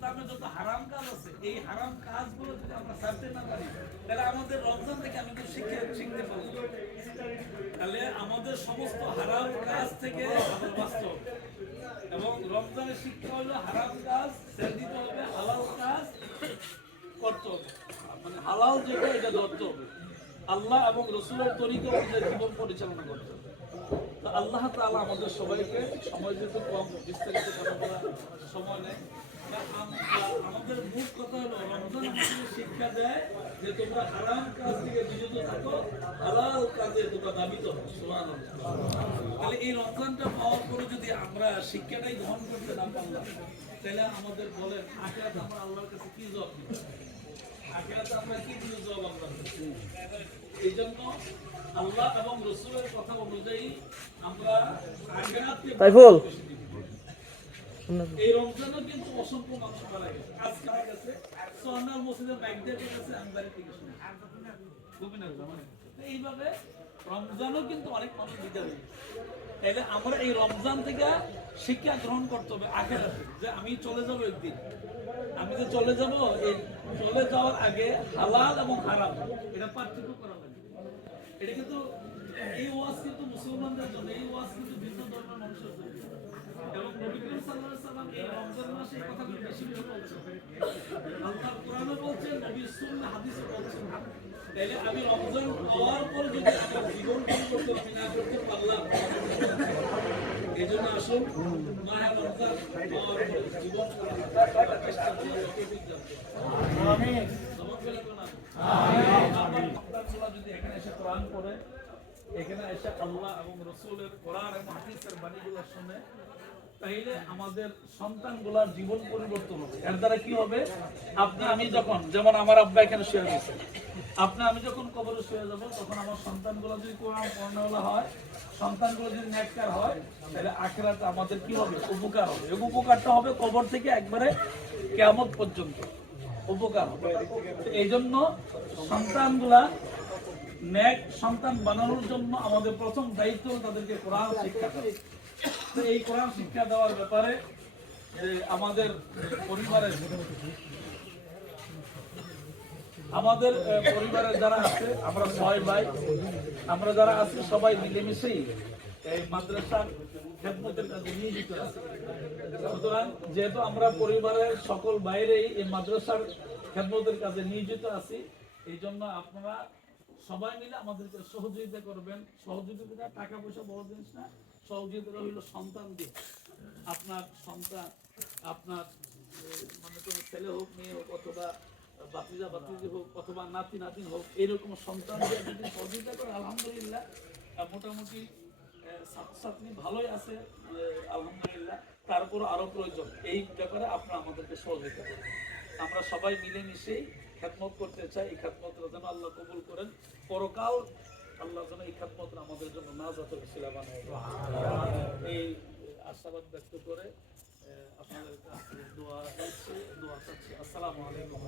ইসলামে যত হারাম কাজ আছে এই হারাম কাজগুলো যদি আমরা ছাড়তে না পারি তাহলে আমাদের রমজান থেকে আমি তো শিখতে পারবো। তাহলে আমাদের সমস্ত হারাম কাজ থেকে আমাদের বাঁচতে হবে এবং রমজানের শিক্ষা হলো হারাম কাজ ছেড়ে দিতে হবে, হালাল কাজ করতে হবে। মানে হালাল যেটা এটা ধরতে হবে, আল্লাহ এবং রসুলের তরিকা অনুযায়ী জীবন পরিচালনা করতে হবে। তো আল্লাহ তাআলা আমাদের সবাইকে সময় যেহেতু কম, বিস্তারিত কথা বলার সময় নেই, আমাদের মূল কথা হলো রমজান আমাদের শিক্ষা দেয় যে তোমরা হারাম কাজ থেকে বিরত থাকো, হালাল কাজে তোমরা দাবিত হও। সুবহানাল্লাহ। তাহলে এই রমজানটা পাওয়ার পরে যদি আমরা শিক্ষাটাই গ্রহণ করতে না পারলাম তাহলে আমাদের বলেন আখিরাতে আমরা আল্লাহর কাছে কি জবাব দিব? আখিরাতে আমরা কি দিয়ে জবাব আল্লাহর কাছে? এই জন্য আল্লাহ এবং রাসূলের কথা অনুযায়ী আমরা আখিরাতকে এই রমজানও কিন্তু অসংখ্য মানুষ মারা গেছে, কাজ করা গেছে, সোনার মসজিদের বাইক দিয়ে গেছে, আমি বাড়ি থেকে শুনি এইভাবে রমজানও কিন্তু অনেক মানুষ বিদায় হয়ে গেছে। তাইলে আমরা এই রমজান থেকে শিক্ষা গ্রহণ করতে হবে আখিরাতে, যে আমি চলে যাবো একদিন, আমি যে চলে যাব, এই চলে যাওয়ার আগে হালাল এবং হারাম এটা পার্থক্য করা লাগবে। এটা কিন্তু এই ওয়াজ কিন্তু মুসলমানদের জন্য, এই ওয়াজ কিন্তু ভিন্ন ধর্মের মানুষের জন্য। এবং নবী করিম সাল্লাল্লাহু আলাইহি সাল্লাম এই রমজান মাসে এই কথাগুলো বেশি বেশি বলছেন। আল্লাহ কোরআনে বলছেন, নবী সুন্নাহ হাদিসে বলছেন। তাইলে আমি রমজান পাওয়ার পর যদি আমার জীবন পরিবর্তন আমি না করতে পারলাম, এই জন্য আসুন মাহে রমজান পাওয়ার পর জীবন পরিবর্তন চেষ্টা করি। আমিন। যদি এখানে এসে কোরআন পড়ে, এখানে এসে আল্লাহ এবং রসুলের কোরআন এবং হাদিসের বাণীগুলো শুনে, তাইলে আমাদের সন্তানগুলোর জীবন পরিবর্তন হবে। এর দ্বারা কি হবে? আপনি আমি যখন, যেমন আমার আব্বা এখানে শুয়ে গেছে, আপনি আমি যখন কবরে শুয়ে যাব, তখন আমার সন্তানগুলো যদি কোরআন পড়নেওয়ালা হয়, সন্তানগুলো যদি নেককার হয়, তাহলে আখিরাতে আমাদের কি হবে? উপকার হবে। এই উপকারটা হবে কবর থেকে একবারে কিয়ামত পর্যন্ত উপকার হবে। এই জন্য সন্তানগুলা নেক সন্তান বানানোর জন্য আমাদের প্রথম দায়িত্ব তাদেরকে কোরআন শিক্ষা দেওয়া। তো এই কোরআন শিক্ষা দেওয়ার ব্যাপারে আমাদের পরিবারের যারা আছে, আমরা 6 ভাই, আমরা যারা আছি সবাই মিলেমিশেই এই মাদ্রাসার খেদমতের কাজে নিয়োজিত আছি। সুতরাং যেহেতু আমরা পরিবারের সকল বাইরেই এই মাদ্রাসার খেদমতের কাজে নিয়োজিত আছি, এই জন্য আপনারা সবাই মিলে আমাদেরকে সহযোগিতা করবেন। সহযোগিতা টাকা পয়সা বড় জিনিস না, সহযোগিতা হইল সন্তান দিয়ে। আপনার সন্তান, আপনার মানে কোনো ছেলে হোক, মেয়ে হোক, অথবা বাতিজা বাতিজি হোক, অথবা নাতি নাতিন হোক, এরকম সন্তান দিয়ে যদি সহযোগিতা করে, আলহামদুলিল্লাহ মোটামুটি ছাত্রছাত্রী ভালোই আছে, আলহামদুলিল্লাহ। তারপর আরো প্রয়োজন, এই ব্যাপারে আপনারা আমাদেরকে সহযোগিতা করবেন। আমরা সবাই মিলেমিশেই খেদমত করতে চাই। এই খেদমতটা যেন আল্লাহ কবুল করেন, পরকাল আল্লাহ যেন এই খেদমত আমাদের জন্য নাজাতের ওসিলা বানায়। এই আশাবাদ ব্যক্ত করে আপনাদের কাছে দোয়া চাচ্ছি। আসসালামু আলাইকুম।